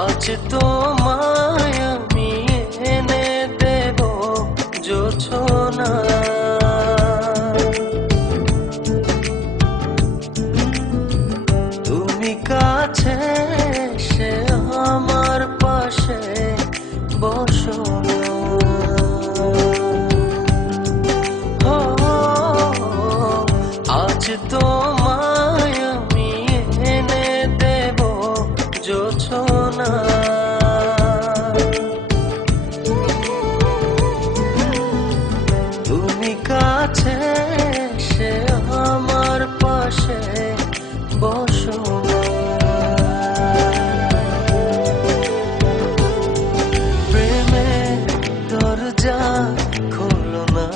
আজ তোমায় আমি এনে দেব জোছনা, তুমি কাছে এসে আমার পাশে বসো না। আজ তোমায় আমি এনে দেব জোছনা, তুমি কাছে এসে আমার পাশে বসো না। প্রেমের দরজা খোলো না,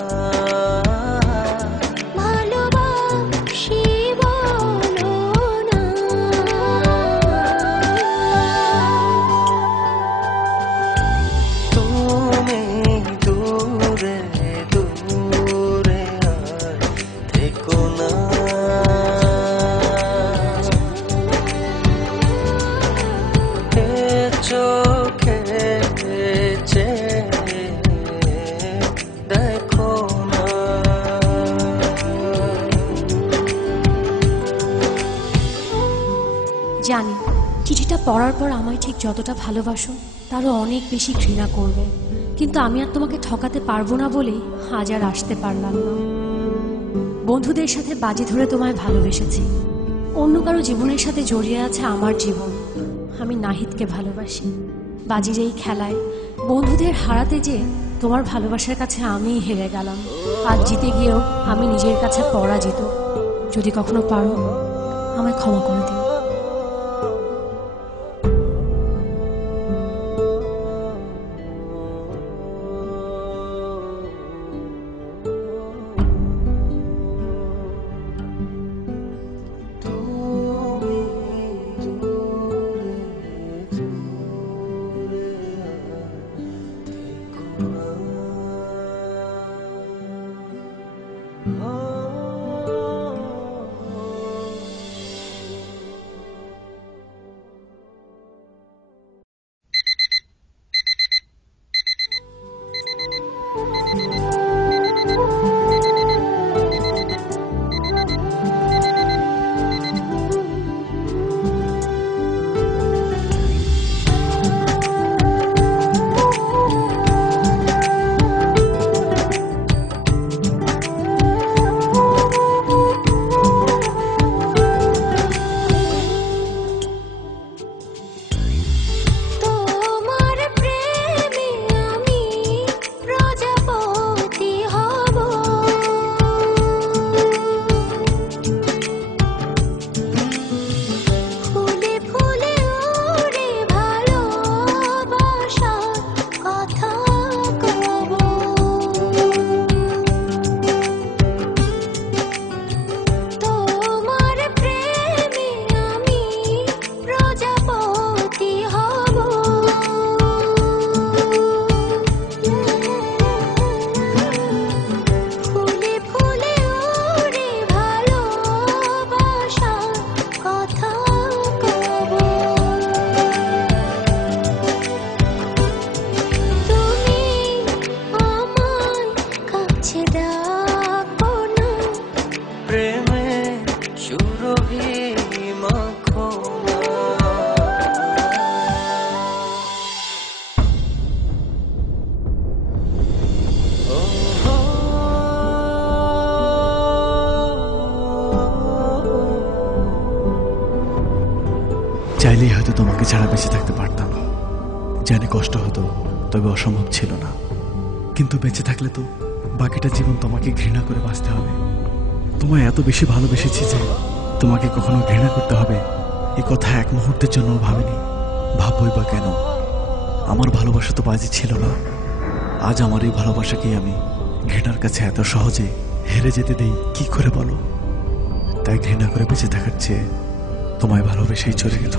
জানি চিঠিটা পড়ার পর আমায় ঠিক যতটা ভালোবাসো তারও অনেক বেশি ঘৃণা করবে, কিন্তু আমি আর তোমাকে ঠকাতে পারবো না বলেই আজ আর আসতে পারলাম না। বন্ধুদের সাথে বাজি ধরে তোমায় ভালোবেসেছি, অন্য কারো জীবনের সাথে জড়িয়ে আছে আমার জীবন। আমি নাহিদকে ভালোবাসি। বাজির এই খেলায় বন্ধুদের হারাতে যে তোমার ভালোবাসার কাছে আমিই হেরে গেলাম। আজ জিতে গিয়েও আমি নিজের কাছে পরাজিত। যদি কখনো পারো আমায় ক্ষমা করে দিও। কভি মাখো না। ও হো, চাইলেই হয়তো তোমাকে ছাড়া বেঁচে থাকতে পারতাম, জানি কষ্ট হতো, তবে অসম্ভব ছিল না। কিন্তু বেঁচে থাকলে তো বাকিটা জীবন তোমাকে ঘৃণা করে বাঁচতে হবে। তোমায় এত বেশি ভালোবেসেছি যে তোমাকে কখনো ঘৃণা করতে হবে এ কথা এক মুহূর্তের জন্য ভাবিনি। ভাববই বা কেন? আমার ভালোবাসা তো বাজি ছিল না। আজ আমার এই ভালোবাসাকেই আমি ঘৃণার কাছে এত সহজে হেরে যেতে দেই কি করে বলো? তাই ঘৃণা করে বেঁচে থাকার চেয়ে তোমায় ভালোবেসেই চলে গেল।